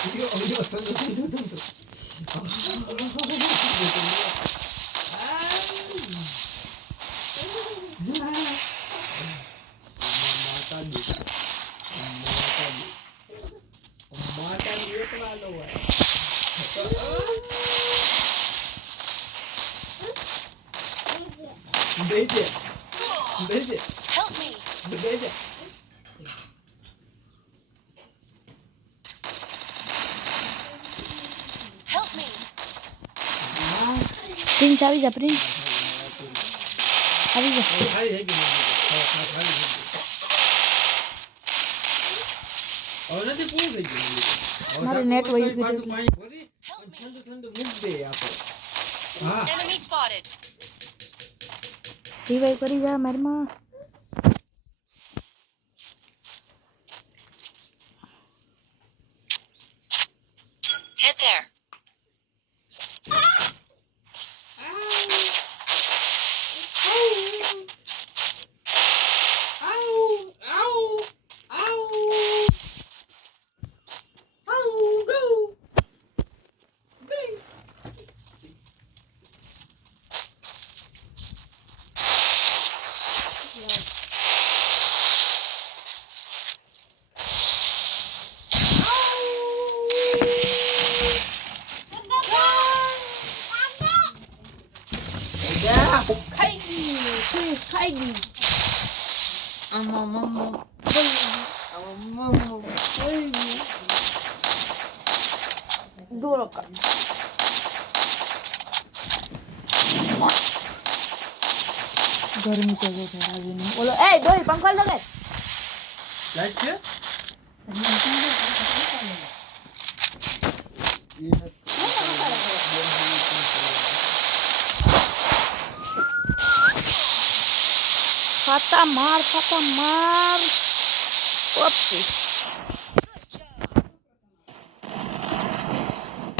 Yo, tonto. Makan dia terlalu. Beje. Help me. Beje. Help me. Prince આવી જા prince આવી જા ખાલી થઈ ગયું ખાલી થઈ ગયું હવે નથી પૂરું થઈ ગયું મારું નેટ વહી ગયું પાછું પાણી ભરી ઠંડુ મૂક દે આપણે હા Enemy spotted. રિવાઈવ કરી જા મારમાં Head there. ખાઈ ગઈ દોરો કા ગરમી તો બહુ ધરાવી ને ઓલો એ ડોઈ પંખો લગે લાઈટ છે ફાટા માર ઓપી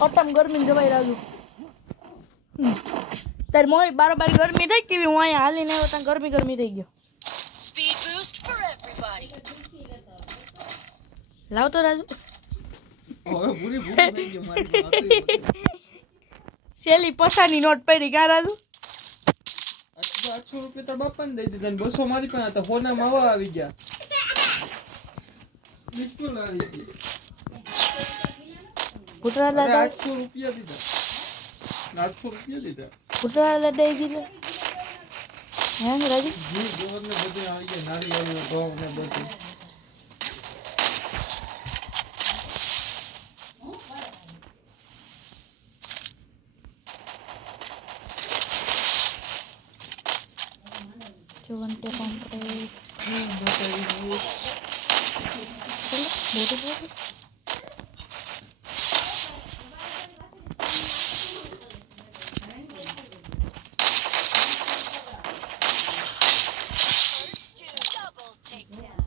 ઓટમ ગરમી જવાઈ રાજુ તાર મોય બારોબાર ગરમી થઈ કેવી હું અહીંયા હાલીને આવ્યો ત્યાં ગરમી થઈ ગયો Speed boost for everybody. લાવ તો રાજુ હવે પૂરી ભૂખ થઈ ગઈ મારી શેલી પસાની નોટ પડી કા રાજુ 800 રૂપિયા તાર બાપાને દઈ દીધા ને 200 મારી પાસે હતા હોના માવા આવી ગયા બિસ્ટુલ આવી ગઈ પુટરા અરે લાડા 800 રૂપિયા દીધા 800 રૂપિયા દીધા પુટરા લાડા દીધા હે રાજુ ઘી ગોળ ને બધું આવી ગયા નારિયેળ ઘઉં ને બધું Cuante compré Double takedown.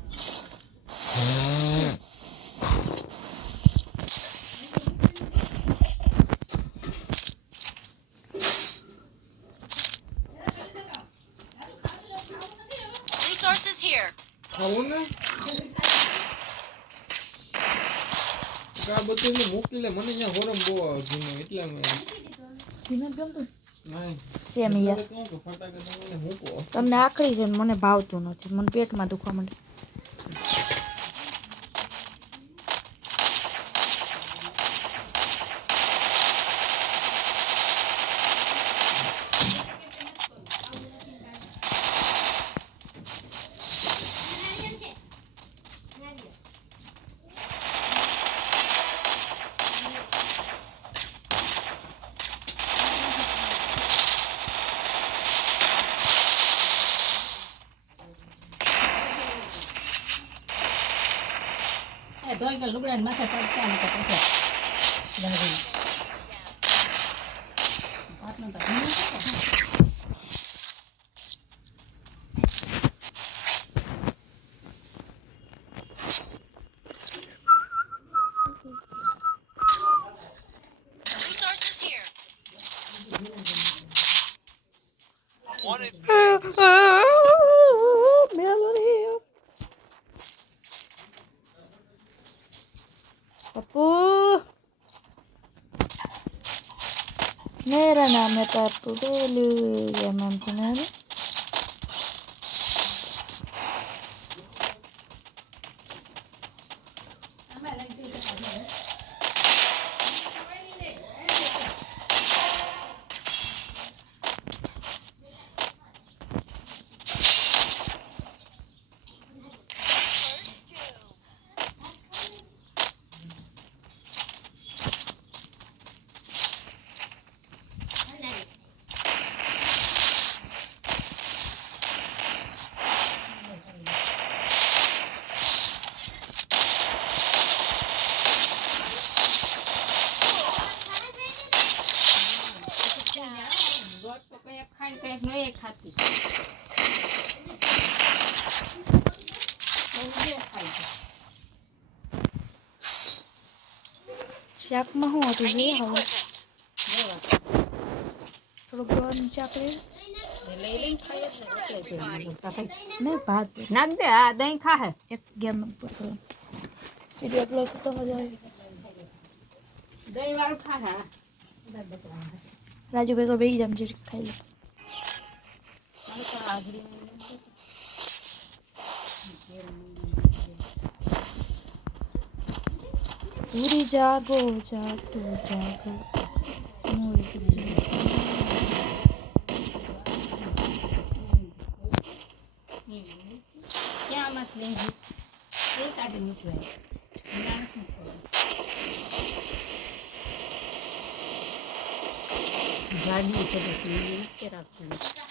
Resources here. ખાવું ને કા બધું ને મૂકી લે મને અહીંયા ગરમ બહુ આવે જૂનો એટલે મેં નહીં સેમ યાર કહું કે ફટાકે તમને મૂકો તમને આખરી છે ને મને ભાવતું નથી મને પેટમાં દુખવા માંડે ધોઈ ગયેલ લુગડા ને માથે પગ ક્યાં મૂકે પછી પાટલું તો Resources here. Melody. Papu. मेरा नाम है पप्पू गोलू ये मैम को नाम है ગોળ તો કંઈક ખાઈને કંઈક નહીં ખાતી બહુ જે ખાય છે. શાક માં હું હતું I need જોઈએ હવે equipment. થોડુંક ગરમ શાક લે લઈ લઈને ખાઈએ જ ને એટલે જ એમ ખાય. નહીં ભાત નાખ દે આ દહીં ખાહે એક ગેમ ઉપર એટલે એટલો તો મજા આવી દહીં વાળું ખાહે રાજુ ભેગો બેસી જામ જરીક ખાઈ લે પૂરી જાગો જાગો જાગો મોરી કીધી. ક્યાં મત લેજે એ કાઢી મૂકવાય જાડી છે તો રાખવું